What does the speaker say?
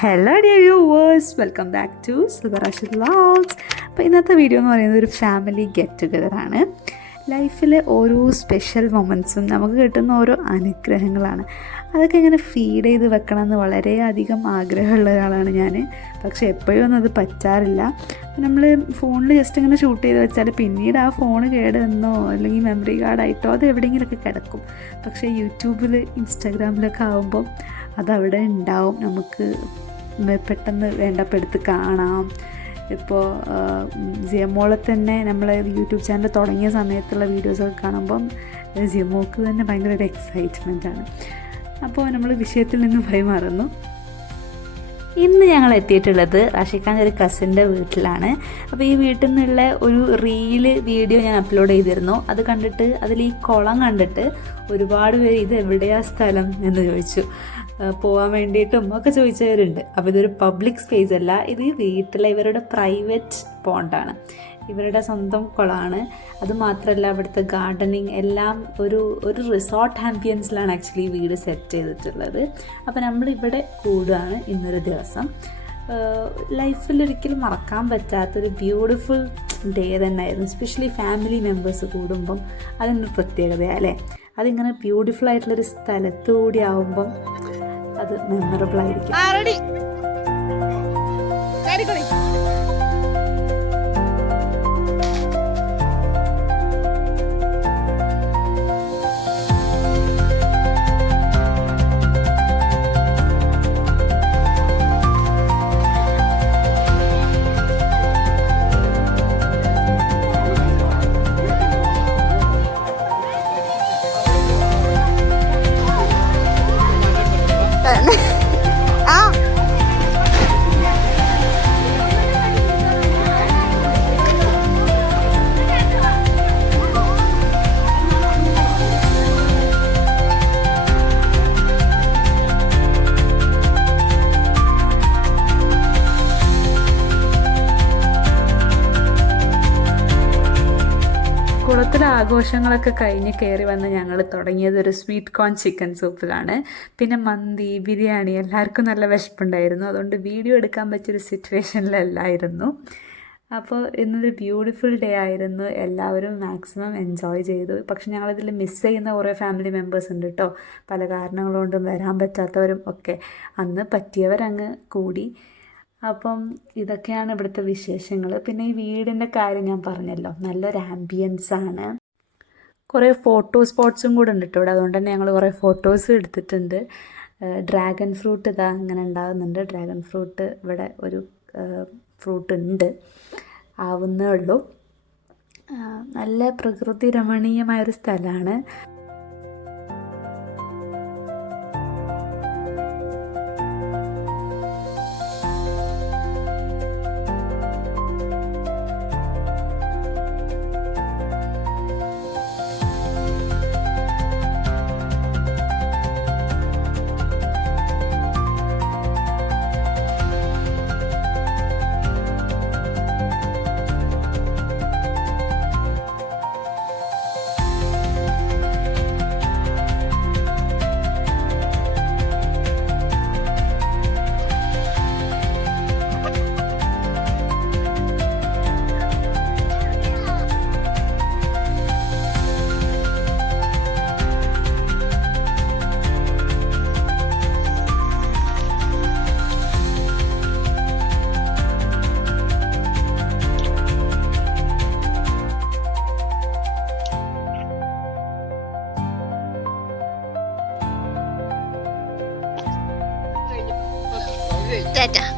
Hello dear viewers, welcome back to silver Rashid vlogs. അപ്പോൾ ഇന്നത്തെ video എന്ന് പറയുന്നത് ഒരു ഫാമിലി ഗെറ്റ് ടുഗദറാണ്. ലൈഫിലെ ഓരോ സ്പെഷ്യൽ മൊമെൻറ്റ്സും നമുക്ക് കിട്ടുന്ന ഓരോ അനുഗ്രഹങ്ങളാണ്. അതൊക്കെ ഇങ്ങനെ ഫീഡ് ചെയ്ത് വെക്കണമെന്ന് വളരെയധികം ആഗ്രഹമുള്ള ഒരാളാണ് ഞാൻ. പക്ഷേ എപ്പോഴും ഒന്നും അത് പറ്റാറില്ല. നമ്മൾ ഫോണിൽ ജസ്റ്റ് ഇങ്ങനെ ഷൂട്ട് ചെയ്ത് വെച്ചാൽ പിന്നീട് ആ ഫോൺ കേടുവന്നോ അല്ലെങ്കിൽ മെമ്മറി കാർഡായിട്ടോ അത് എവിടെയെങ്കിലുമൊക്കെ കിടക്കും. പക്ഷേ യൂട്യൂബിൽ ഇൻസ്റ്റാഗ്രാമിലൊക്കെ ആകുമ്പോൾ അതവിടെ ഉണ്ടാവും, നമുക്ക് പെട്ടെന്ന് വേണ്ടപ്പെടുത്ത് കാണാം. ഇപ്പോൾ ജിയമോളെ തന്നെ നമ്മൾ യൂട്യൂബ് ചാനൽ തുടങ്ങിയ സമയത്തുള്ള വീഡിയോസൊക്കെ കാണുമ്പം ജിയമോൾക്ക് തന്നെ ഭയങ്കര ഒരു എക്സൈറ്റ്മെൻറ്റാണ്. അപ്പോൾ നമ്മൾ വിഷയത്തിൽ നിന്ന് ഭയമാറുന്നു. ഇന്ന് ഞങ്ങൾ എത്തിയിട്ടുള്ളത് റാഷിഖാൻ്റെ ഒരു കസിൻ്റെ വീട്ടിലാണ്. അപ്പോൾ ഈ വീട്ടിൽ നിന്നുള്ള ഒരു വീഡിയോ ഞാൻ അപ്ലോഡ് ചെയ്തിരുന്നു. അത് കണ്ടിട്ട് അതിൽ ഈ കുളം കണ്ടിട്ട് ഒരുപാട് പേര് ഇത് എവിടെയാ സ്ഥലം എന്ന് ചോദിച്ചു. പോകാൻ വേണ്ടിയിട്ടും ഒക്കെ ചോദിച്ചവരുണ്ട്. അപ്പോൾ ഇതൊരു പബ്ലിക് സ്പേസ് അല്ല, ഇത് വീട്ടിലെ ഇവരുടെ പ്രൈവറ്റ് പോണ്ടാണ്, ഇവരുടെ സ്വന്തം കുളമാണ്. അതുമാത്രമല്ല അവിടുത്തെ ഗാർഡനിങ് എല്ലാം ഒരു റിസോർട്ട് ആംബിയൻസിലാണ് ആക്ച്വലി വീട് സെറ്റ് ചെയ്തിട്ടുള്ളത്. അപ്പോൾ നമ്മളിവിടെ കൂടുകയാണ് ഇന്നൊരു ദിവസം. ലൈഫിലൊരിക്കലും മറക്കാൻ പറ്റാത്തൊരു ബ്യൂട്ടിഫുൾ ഡേ തന്നെയായിരുന്നു. എസ്പെഷ്യലി ഫാമിലി മെമ്പേഴ്സ് കൂടുമ്പം അതിനൊരു പ്രത്യേകതയാണ് അല്ലേ. അതിങ്ങനെ ബ്യൂട്ടിഫുൾ ആയിട്ടുള്ളൊരു സ്ഥലത്തു കൂടി ആവുമ്പം അത് മെമ്മറബിൾ ആയിരിക്കും. കുളത്തിലെ ആഘോഷങ്ങളൊക്കെ കഴിഞ്ഞ് കയറി വന്ന് ഞങ്ങൾ തുടങ്ങിയത് ഒരു സ്വീറ്റ് കോൺ ചിക്കൻ സൂപ്പിലാണ്. പിന്നെ മന്തി, ബിരിയാണി, എല്ലാവർക്കും നല്ല വിശപ്പുണ്ടായിരുന്നു. അതുകൊണ്ട് വീഡിയോ എടുക്കാൻ പറ്റിയൊരു സിറ്റുവേഷനിലല്ലായിരുന്നു. അപ്പോൾ ഇന്നൊരു ബ്യൂട്ടിഫുൾ ഡേ ആയിരുന്നു. എല്ലാവരും മാക്സിമം എൻജോയ് ചെയ്തു. പക്ഷെ ഞങ്ങളിതിൽ മിസ് ചെയ്യുന്ന കുറേ ഫാമിലി മെമ്പേഴ്സ് ഉണ്ട് കേട്ടോ. പല കാരണങ്ങളുകൊണ്ടും വരാൻ പറ്റാത്തവരും ഒക്കെ. അന്ന് പറ്റിയവരങ്ങ് കൂടി. അപ്പം ഇതൊക്കെയാണ് ഇവിടുത്തെ വിശേഷങ്ങൾ. പിന്നെ ഈ വീടിൻ്റെ കാര്യം ഞാൻ പറഞ്ഞല്ലോ, നല്ലൊരു ആംബിയൻസാണ്. കുറേ ഫോട്ടോ സ്പോട്ട്സും കൂടെ ഉണ്ട് കേട്ടോ ഇവിടെ. അതുകൊണ്ട് തന്നെ ഞങ്ങൾ കുറേ ഫോട്ടോസും എടുത്തിട്ടുണ്ട്. ഡ്രാഗൺ ഫ്രൂട്ട് ഇതാ ഇങ്ങനെ ഉണ്ടാകുന്നുണ്ട്. ഡ്രാഗൺ ഫ്രൂട്ട് ഇവിടെ ഒരു ഫ്രൂട്ട് ഉണ്ട്, ആവുന്നേ ഉള്ളൂ. നല്ല പ്രകൃതി രമണീയമായൊരു സ്ഥലമാണ്. Dada.